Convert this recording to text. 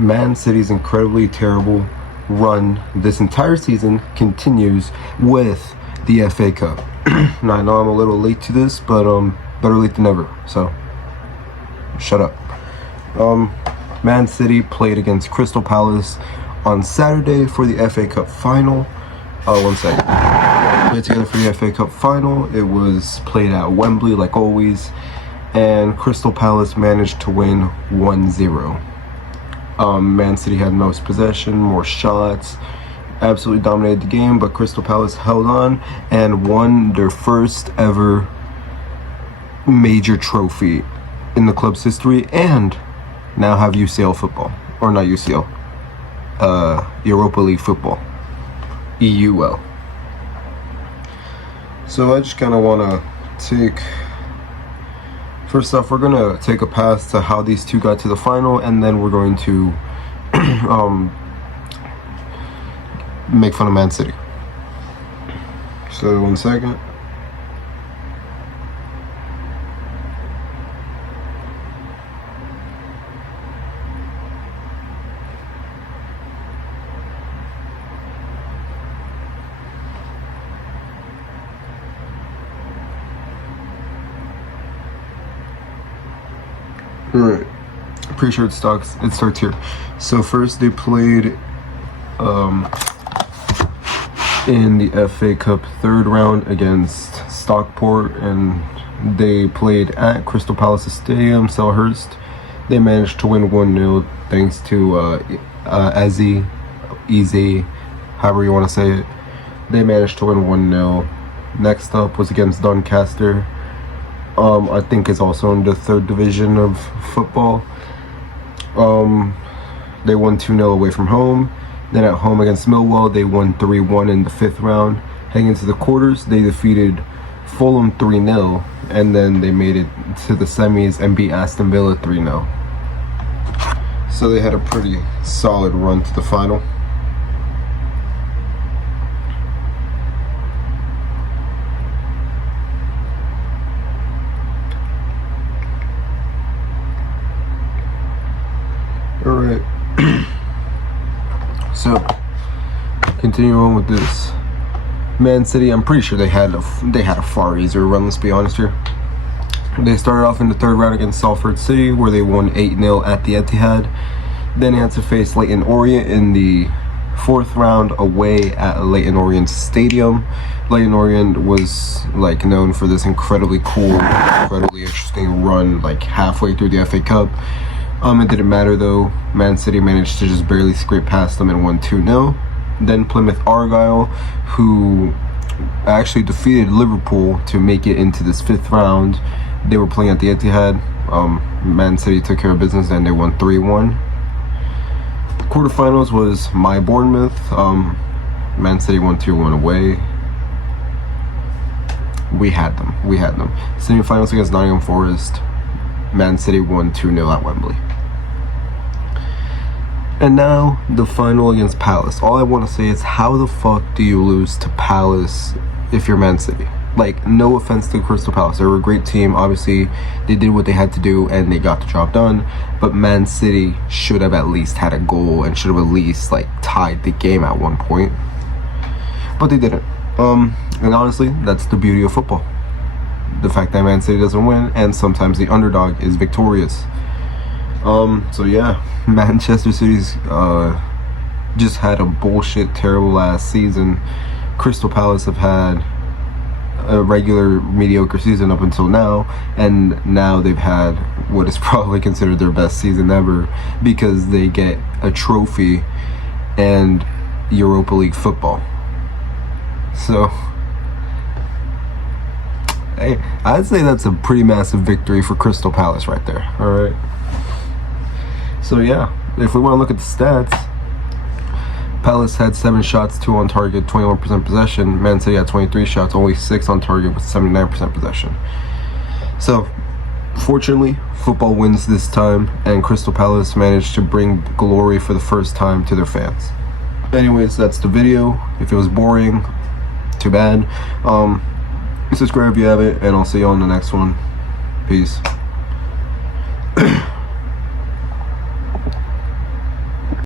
Man City's incredibly terrible run this entire season continues with the FA Cup. Now, I know I'm a little late to this, but better late than never, so shut up. Man City played against Crystal Palace on Saturday for the FA Cup final. One second. Played together for the FA Cup final. It was played at Wembley like always, and Crystal Palace managed to win 1-0. Man City had most possession, more shots, absolutely dominated the game, but Crystal Palace held on and won their first ever major trophy in the club's history, and now have UCL football, or not UCL, Europa League football, EUL. So I just kind of want to first off, we're going to take a pass to how these two got to the final, and then we're going to make fun of Man City. So, 1 second. Alright, pretty sure it starts here. So first they played in the FA Cup third round against Stockport, and they played at Crystal Palace's stadium, Selhurst. They managed to win 1-0 thanks to Eze, however you want to say it. They managed to win 1-0. Next up was against Doncaster. I think it's also in the third division of football. They won 2-0 away from home. Then at home against Millwall, they won 3-1 in the fifth round. Heading into the quarters, they defeated Fulham 3-0, and then they made it to the semis and beat Aston Villa 3-0. So they had a pretty solid run to the final. Alright, so continue on with this. Man City, I'm pretty sure they had a far easier run, let's be honest here. They started off in the third round against Salford City, where they won 8-0 at the Etihad. Then they had to face Leyton Orient in the fourth round away at Leyton Orient Stadium. Leyton Orient was like known for this incredibly cool, incredibly interesting run like halfway through the FA Cup. It didn't matter though. Man City managed to just barely scrape past them and won 2-0. Then Plymouth Argyle, who actually defeated Liverpool to make it into this fifth round. They were playing at the Etihad. Man City took care of business and they won 3-1. Quarterfinals was my Bournemouth. Man City won 2-1 away. We had them. Semi-finals against Nottingham Forest. Man City won 2-0 at Wembley. And now the final against Palace. All I want to say is, how the fuck do you lose to Palace if you're Man City? Like, no offense to Crystal Palace, they were a great team. Obviously they did what they had to do and they got the job done, but Man City should have at least had a goal and should have at least like tied the game at one point, but they didn't. And honestly, that's the beauty of football, the fact that Man City doesn't win and sometimes the underdog is victorious. So yeah, Manchester City's just had a bullshit terrible last season. Crystal Palace have had a regular mediocre season up until now, and now they've had what is probably considered their best season ever, because they get a trophy and Europa League football. So hey, I'd say that's a pretty massive victory for Crystal Palace right there. Alright, so yeah, if we want to look at the stats, Palace had 7 shots, 2 on target, 21% possession. Man City had 23 shots, only 6 on target with 79% possession. So, fortunately, football wins this time, and Crystal Palace managed to bring glory for the first time to their fans. Anyways, that's the video. If it was boring, too bad. Subscribe if you haven't, and I'll see you on the next one. Peace.